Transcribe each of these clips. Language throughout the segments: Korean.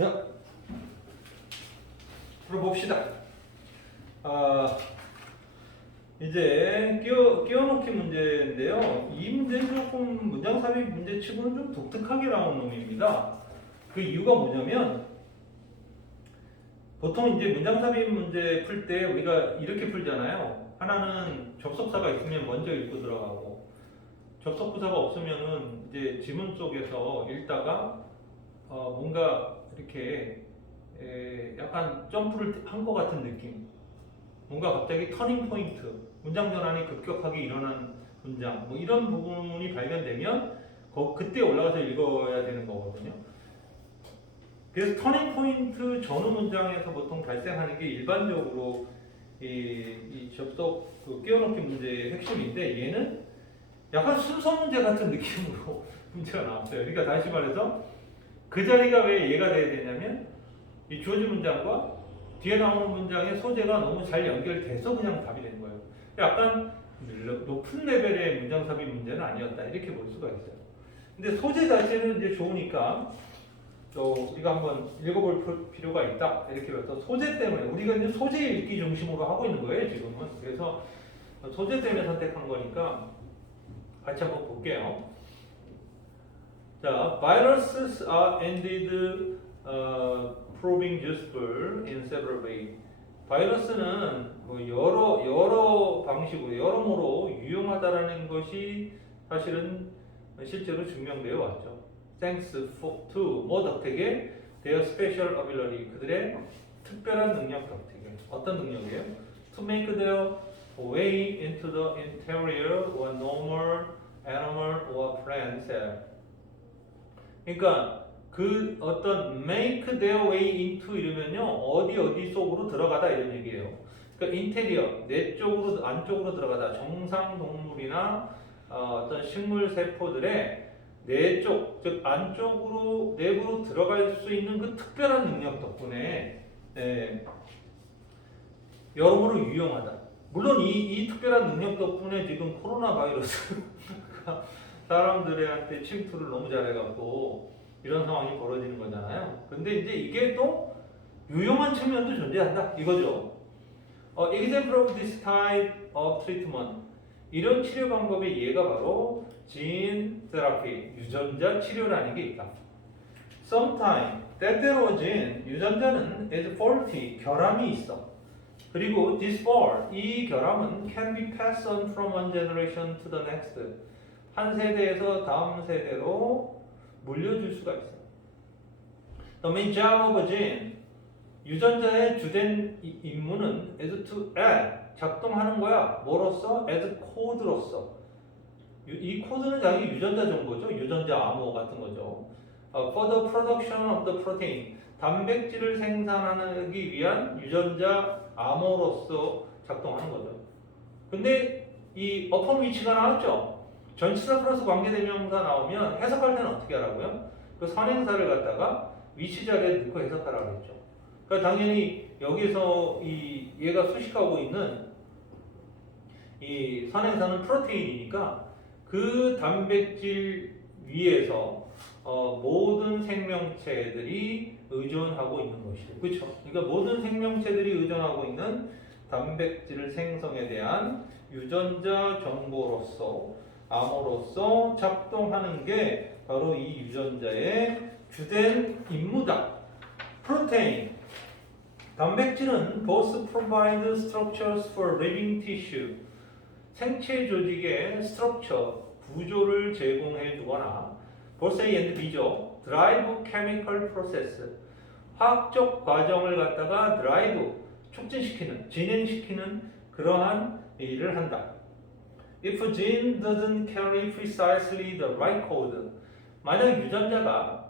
자, 풀어봅시다. 이제 끼워넣기 문제인데요. 이 문제는 조금 문장삽입 문제치고는 좀 독특하게 나온 놈입니다. 그 이유가 뭐냐면, 보통 이제 문장삽입 문제 풀 때 우리가 이렇게 풀잖아요. 하나는 접속사가 있으면 먼저 읽고 들어가고, 접속부사가 없으면은 이제 지문 속에서 읽다가 뭔가 이렇게 약간 점프를 한 것 같은 느낌, 뭔가 갑자기 터닝 포인트, 문장 전환이 급격하게 일어난 문장, 뭐 이런 부분이 발견되면 그때 올라가서 읽어야 되는 거거든요. 그래서 터닝 포인트 전후 문장에서 보통 발생하는 게 일반적으로 이 접속 끼워넣기 문제의 핵심인데, 얘는 약간 순서 문제 같은 느낌으로 문제가 나왔어요. 그러니까 다시 말해서 그 자리가 왜 얘가 돼야 되냐면, 이 주어진 문장과 뒤에 나오는 문장의 소재가 너무 잘 연결돼서 그냥 답이 되는 거예요. 약간 높은 레벨의 문장 삽입 문제는 아니었다, 이렇게 볼 수가 있어요. 근데 소재 자체는 이제 좋으니까 또 우리가 한번 읽어볼 필요가 있다, 이렇게 해서 소재 때문에 우리가 이제 소재 읽기 중심으로 하고 있는 거예요 지금은. 그래서 소재 때문에 선택한 거니까 같이 한번 볼게요. 자, viruses are indeed proving useful in several ways. 바이러스는 뭐 여러 방식으로 여러모로 유용하다라는 것이 사실은 실제로 증명되어 왔죠. Thanks to 뭐 덕택에 their special ability, 그들의 특별한 능력 덕택에. 어떤 능력이에요? To make their way into the interior of a normal animal or plant cell. 그러니까 그 어떤 make their way into 이러면요, 어디 속으로 들어가다 이런 얘기예요. 그러니까 인테리어, 내 쪽으로, 안쪽으로 들어가다. 정상 동물이나 어떤 식물 세포들의 내쪽, 즉 안쪽으로, 내부로 들어갈 수 있는 그 특별한 능력 덕분에 여러모로 유용하다. 물론 이 특별한 능력 덕분에 지금 코로나 바이러스가 사람들한테 침투를 너무 잘해갖고 이런 상황이 벌어지는 거잖아요. 근데 이제 이게 또 유용한 측면도 존재한다, 이거죠. Example of this type of treatment. 이런 치료 방법의 예가 바로 gene therapy, 유전자 치료라는 게 있다. Sometimes, 때때로 gene, 유전자는 is faulty, 결함이 있어. 그리고 this fault, 이 결함은 can be passed on from one generation to the next. 한 세대에서 다음 세대로 물려줄 수가 있어요. The main job of a gene, 유전자의 주된 임무는 is to add, 작동하는 거야. 뭐로써? as code로서. 이 코드는 자기 유전자 정보죠. 유전자 암호 같은 거죠. For the production of the protein, 단백질을 생산하기 위한 유전자 암호로서 작동하는 거죠. 근데 이 upon which가 나왔죠. 전치사 플러스 관계대명사 나오면 해석할 때는 어떻게 하라고요? 그 선행사를 갖다가 위치 자리에 넣고 해석하라고 했죠. 그러니까 당연히 여기서 얘가 수식하고 있는 이 선행사는 프로테인이니까 그 단백질 위에서 모든 생명체들이 의존하고 있는 것이죠. 그렇죠? 그러니까 모든 생명체들이 의존하고 있는 단백질 생성에 대한 유전자 정보로서, 암호로서 작동하는 게 바로 이 유전자의 주된 임무다. 프로테인, 단백질은 both provide structures for living tissue, 생체 조직의 structure, 구조를 제공해 주거나, both A and B죠. drive chemical process, 화학적 과정을 갖다가 drive, 촉진시키는, 진행시키는 그러한 일을 한다. If gene doesn't carry precisely the right code, 만약 유전자가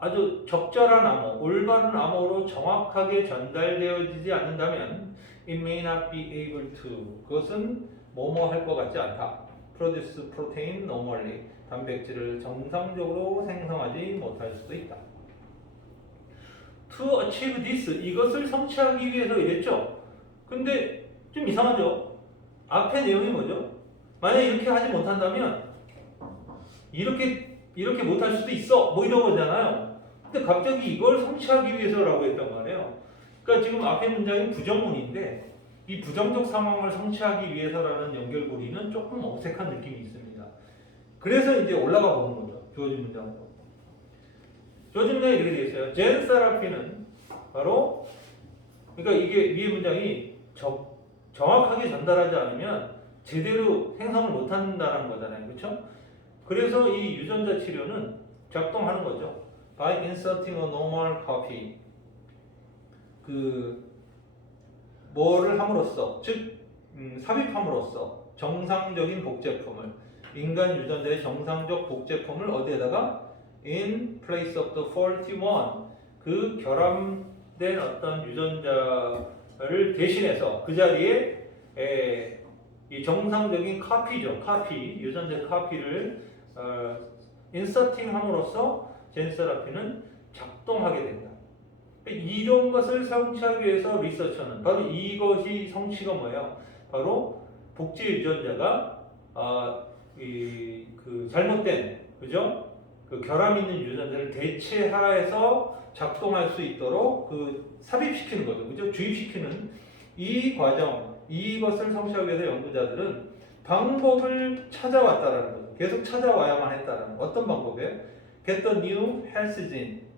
아주 적절한 암호, 올바른 암호로 정확하게 전달되어지지 않는다면 it may not be able to, 그것은 뭐뭐 할 것 같지 않다. produce protein normally, 단백질을 정상적으로 생성하지 못할 수도 있다. To achieve this, 이것을 성취하기 위해서 이랬죠. 근데 좀 이상하죠. 앞에 내용이 뭐죠? 만약 이렇게 하지 못한다면 이렇게 못할 수도 있어, 뭐 이런 거잖아요. 근데 갑자기 이걸 성취하기 위해서라고 했단 말이에요. 그러니까 지금 앞에 문장이 부정문인데 이 부정적 상황을 성취하기 위해서라는 연결고리는 조금 어색한 느낌이 있습니다. 그래서 이제 올라가 보는 거죠. 주어진 문장으로. 주어진 문장이 이렇게 되어 있어요. 젠 세라피는 바로 그러니까 이게 위에 문장이 정확하게 전달하지 않으면 제대로 생성을 못한다는 거잖아요. 그렇죠? 그래서 이 유전자 치료는 작동하는 거죠. By inserting a normal copy. 뭐를 함으로써, 즉 삽입함으로써 정상적인 복제품을 인간 유전자의 정상적 복제품을 어디에다가 in place of the faulty one 그 결함된 어떤 유전자를 대신해서 그 자리에 이 정상적인 카피죠. 카피 유전자 카피를 인서팅 함으로써 젠 세라피는 작동하게 된다. 이런 것을 성취하기 위해서 리서처는 바로 이것이 성취가 뭐예요? 바로 복제 유전자가 잘못된 그죠? 그 결함 있는 유전자를 대체하여서 작동할 수 있도록 삽입시키는 거죠. 그죠? 주입시키는 이 과정, 이것을 성취하기 위해서 연구자들은 방법을 찾아왔다라는 거죠. 계속 찾아와야만 했다라는 어떤 방법이에요? Get the new health gene.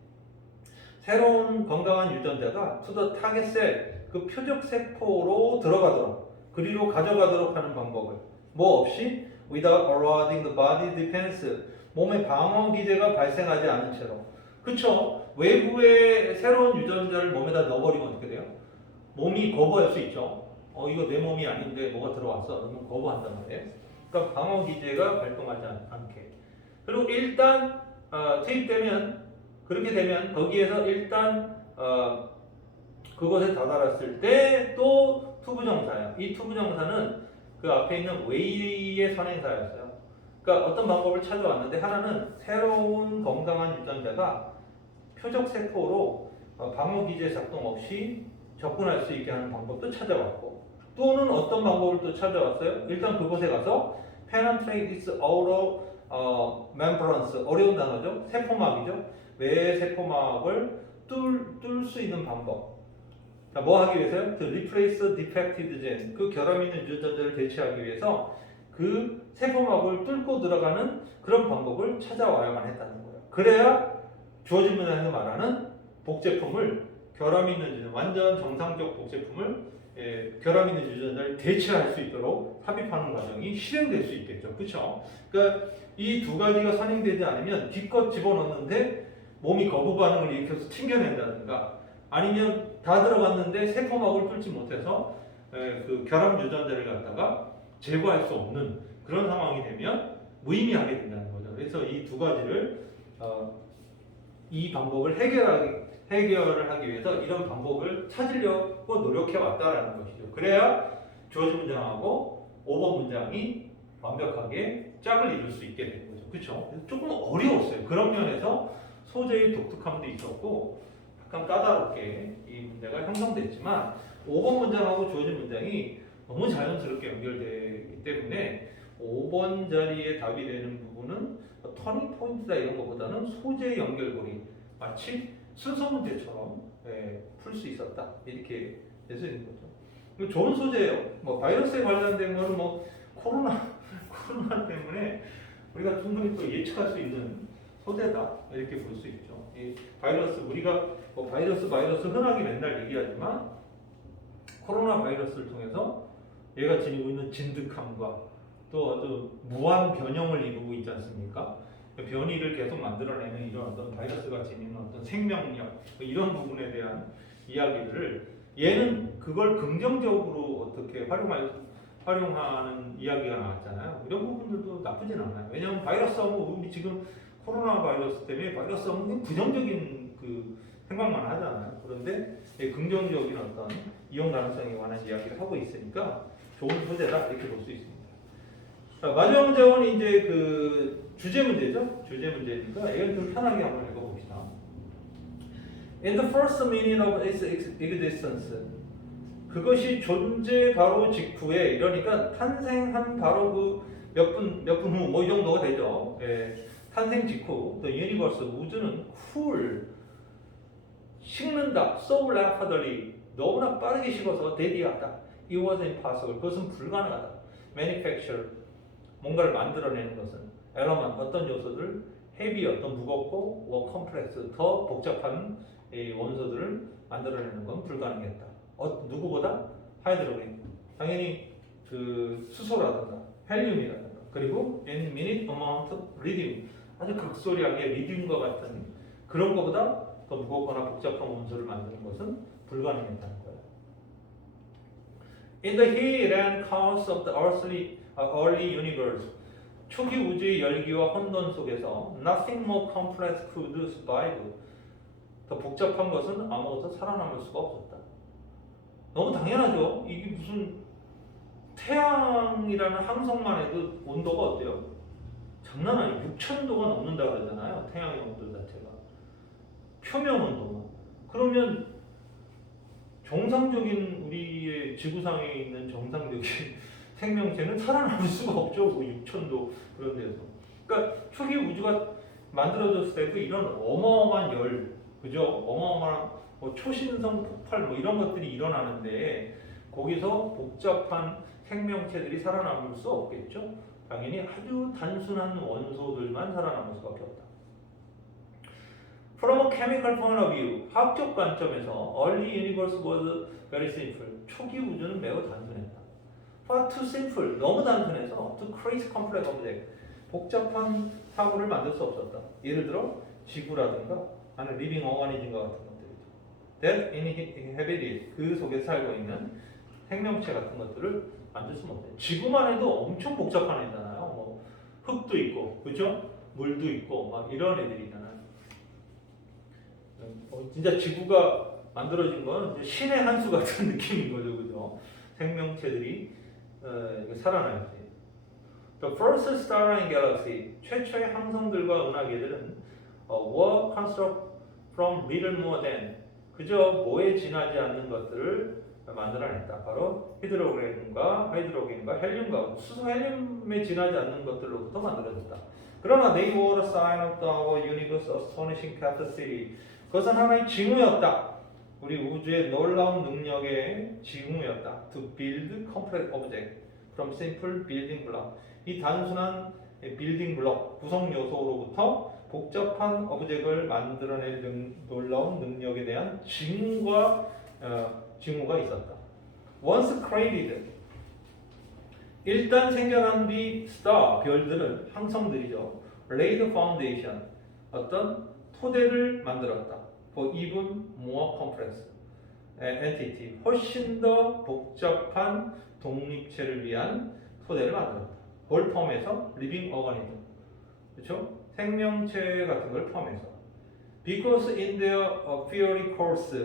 새로운 건강한 유전자가 to the target cell, 그 표적 세포로 들어가도록, 그리로 가져가도록 하는 방법을 뭐 없이 without eroding the body defense, 몸의 방어 기제가 발생하지 않은 채로. 그쵸? 외부의 새로운 유전자를 몸에다 넣어버리면 어떻게 돼요? 몸이 거부할 수 있죠. 이거 내 몸이 아닌데 뭐가 들어왔어? 그러면 거부한단 말이에요. 그러니까 방어 기제가 발동하지 않게. 그리고 일단 투입되면 그렇게 되면 거기에서 일단 그것에 다다랐을 때 또 투부정사야. 이 투부정사는 그 앞에 있는 way의 선행사였어요. 그러니까 어떤 방법을 찾아왔는데 하나는 새로운 건강한 유전자가 표적 세포로 방어 기제 작동 없이 접근할 수 있게 하는 방법도 찾아왔고 또는 어떤 방법을 또 찾아왔어요? 일단 그곳에 가서 penetrate its outer membranes 어려운 단어죠. 세포막이죠. 외 세포막을 뚫을 수 있는 방법. 자, 뭐 하기 위해서요? To replace defective gene. 그 결함 있는 유전자를 대체하기 위해서 그 세포막을 뚫고 들어가는 그런 방법을 찾아와야만 했다는 거예요. 그래야 주어진 문장에서 말하는 복제품을 결함 있는 유전자, 완전 정상적 복제품을 결함 있는 유전자를 대체할 수 있도록 삽입하는 과정이 실행될 수 있겠죠. 그렇죠? 그러니까 이 두 가지가 선행되지 않으면 기껏 집어넣는데 몸이 거부 반응을 일으켜서 튕겨낸다든가 아니면 다 들어갔는데 세포막을 뚫지 못해서 그 결함 유전자를 갖다가 제거할 수 없는 그런 상황이 되면 무의미하게 된다는 거죠. 그래서 이 두 가지를 이 방법을 해결을 하기 위해서 이런 방법을 찾으려고 노력해 왔다라는 것이죠. 그래야 주어진 문장하고 5번 문장이 완벽하게 짝을 이룰 수 있게 된 거죠. 그렇죠? 조금 어려웠어요. 그런 면에서 소재의 독특함도 있었고 약간 까다롭게 이 문제가 형성됐지만 5번 문장하고 주어진 문장이 너무 자연스럽게 연결되기 때문에 5번 자리에 답이 되는 부분은 터닝 포인트다 이런 것보다는 소재 연결고리 마치 순서 문제처럼 풀 수 있었다 이렇게 될 수 있는 거죠. 좋은 소재예요. 뭐 바이러스에 관련된 거는 뭐 코로나 때문에 우리가 충분히 또 예측할 수 있는 소재다 이렇게 볼 수 있죠. 이 바이러스 우리가 뭐 바이러스 흔하게 맨날 얘기하지만 코로나 바이러스를 통해서 얘가 지니고 있는 진득함과 또 아주 무한 변형을 이루고 있지 않습니까? 변이를 계속 만들어내는 이런 어떤 바이러스가 지니는 어떤 생명력 이런 부분에 대한 이야기들을 얘는 그걸 긍정적으로 어떻게 활용하는 이야기가 나왔잖아요. 이런 부분들도 나쁘진 않아요. 왜냐하면 바이러스 하면 우리 지금 코로나 바이러스 때문에 바이러스 하면 부정적인 그 생각만 하잖아요. 그런데 긍정적인 어떤 이용 가능성에 관한 이야기를 하고 있으니까 좋은 소재다 이렇게 볼 수 있습니다. 자, 마지막 문장은 이제 그 주제 문제죠. 주제 문제니까 이걸 좀 편하게 한번 읽어봅시다. In the first minute of its existence, 그것이 존재 바로 직후에 이러니까 탄생한 바로 그 몇 분 후 뭐 이 정도가 되죠. 탄생 직후, the universe 우주는 cool 식는다. So rapidly. 너무나 빠르게 식어서 대디하다. It was impossible. 그것은 불가능하다. Manufacture. 뭔가를 만들어내는 것은 element. 어떤 요소들 heavy. 어떤 무겁고 or complex. 더 복잡한 이 원소들을 만들어내는 건 불가능했다. 누구보다? 하이드로겐. 당연히 그 수소라든가 헬륨이라든가 그리고 in minute amount of lithium. 아주 극소량의 리튬과 같은 그런 것보다 더 무겁거나 복잡한 원소를 만드는 것은 불가능했다는 거예요. In the heat and chaos of the early universe, 초기 우주의 열기와 혼돈 속에서 nothing more complex could survive. 더 복잡한 것은 아무것도 살아남을 수가 없었다. 너무 당연하죠. 이게 무슨 태양이라는 항성만 해도 온도가 어때요? 장난 아니에요. 6,000도가 넘는다 그러잖아요. 태양의 온도 자체가. 표면 온도만. 그러면 정상적인 우리의 지구상에 있는 정상적인 생명체는 살아남을 수가 없죠. 그 6,000도 그런 데서. 그러니까 초기 우주가 만들어졌을 때도 이런 어마어마한 열, 그죠? 어마어마한 뭐 초신성 폭발 뭐 이런 것들이 일어나는데 거기서 복잡한 생명체들이 살아남을 수 없겠죠. 당연히 아주 단순한 원소들만 살아남을 수밖에 없다. From a chemical point of view, 화학적 관점에서 early universe was very simple. 초기 우주는 매우 단순했다. Far too simple. 너무 단순해서 to create complex object. 복잡한 사고를 만들 수 없었다. 예를 들어 지구라든가 아니면 living organism과 같은 것들이죠. That inhabited. 그 속에 살고 있는 생명체 같은 것들을 만들 수 없어요. 지구만 해도 엄청 복잡한 애잖아요. 뭐 흙도 있고, 그죠? 물도 있고, 막 이런 애들이잖아요. 진짜 지구가 만들어진 건 이제 신의 한 수 같은 느낌인 거죠, 그죠? 생명체들이 살아나야지. The first star in galaxy, 최초의 항성들과 은하계들은 were constructed from little more than, 그저 뭐에 지나지 않는 것들을 만들어냈다. 바로 하이드로겐과 헬륨과 수소 헬륨에 지나지 않는 것들로부터 만들어졌다. 그러나 they were a sign of our universe's astonishing capacity. 그것은 하나의 징후였다. 우리 우주의 놀라운 능력의 징후였다. To build complex object from simple building block. 이 단순한 빌딩 블록, 구성 요소로부터 복잡한 오브젝트를 만들어낼 놀라운 능력에 대한 징후가 있었다. Once created, 일단 생겨난 뒤 star, 별들은 항성들이죠. laid foundation, 어떤 토대를 만들었다. For even more complex entity, 훨씬 더 복잡한 독립체를 위한 토대를 만들었다. 뭘 포함해서? living organism, 그렇죠? 생명체 같은 걸 포함해서. Because in their fiery course,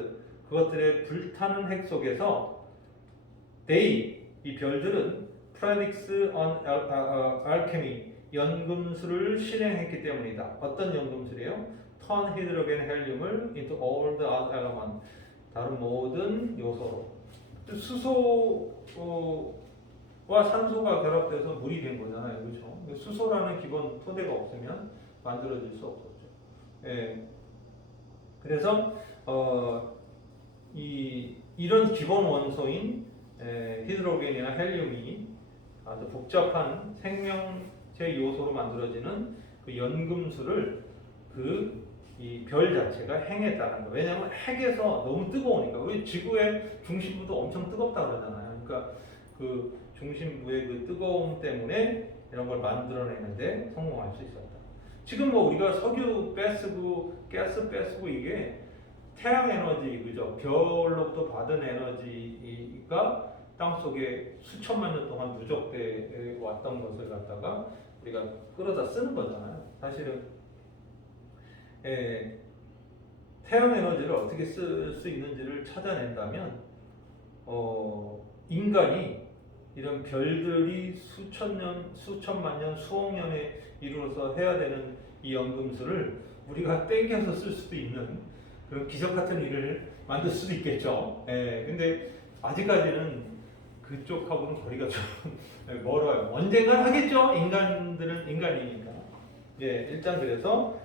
그것들의 불타는 핵 속에서 they, 이 별들은 predicts on alchemy, 연금술을 실행했기 때문이다. 어떤 연금술이에요? turn hydrogen helium을 into all the other elements, 다른 모든 요소로. 수소와 산소가 결합돼서 물이 된 거잖아요, 그렇죠? 수소라는 기본 토대가 없으면 만들어질 수 없었죠. 예. 그래서 이런 기본 원소인 히드로겐이나 헬륨이 아주 복잡한 생명체 요소로 만들어지는 그 연금술을 이 별 자체가 행했다는 거예요. 왜냐하면 핵에서 너무 뜨거우니까. 우리 지구의 중심부도 엄청 뜨겁다 그러잖아요. 그러니까 그 중심부의 그 뜨거움 때문에 이런 걸 만들어내는데 성공할 수 있었다. 지금 뭐 우리가 석유 빼쓰고 가스 빼쓰고 이게 태양 에너지, 그죠? 별로부터 받은 에너지가 땅 속에 수천만 년 동안 누적돼 왔던 것을 갖다가 우리가 끌어다 쓰는 거잖아요. 사실은 태양 에너지를 어떻게 쓸 수 있는지를 찾아낸다면 인간이 이런 별들이 수천 년, 수천만 년, 수억 년에 이루어서 해야 되는 이 연금술을 우리가 땡겨서 쓸 수도 있는 그런 기적 같은 일을 만들 수도 있겠죠. 근데 아직까지는 그쪽하고는 거리가 좀 멀어요. 언젠간 하겠죠. 인간들은 인간이니까. 일단 그래서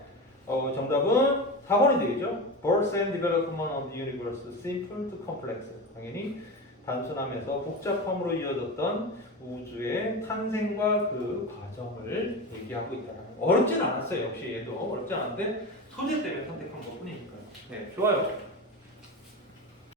정답은 4번이 되겠죠. birth and development of the universe simple to complex. 당연히 단순함에서 복잡함으로 이어졌던 우주의 탄생과 그 과정을 얘기하고 있다. 어렵진 않았어요. 역시 얘도 어렵지 않은데 소재 때문에 선택한 것 뿐이니까요. 네, 좋아요.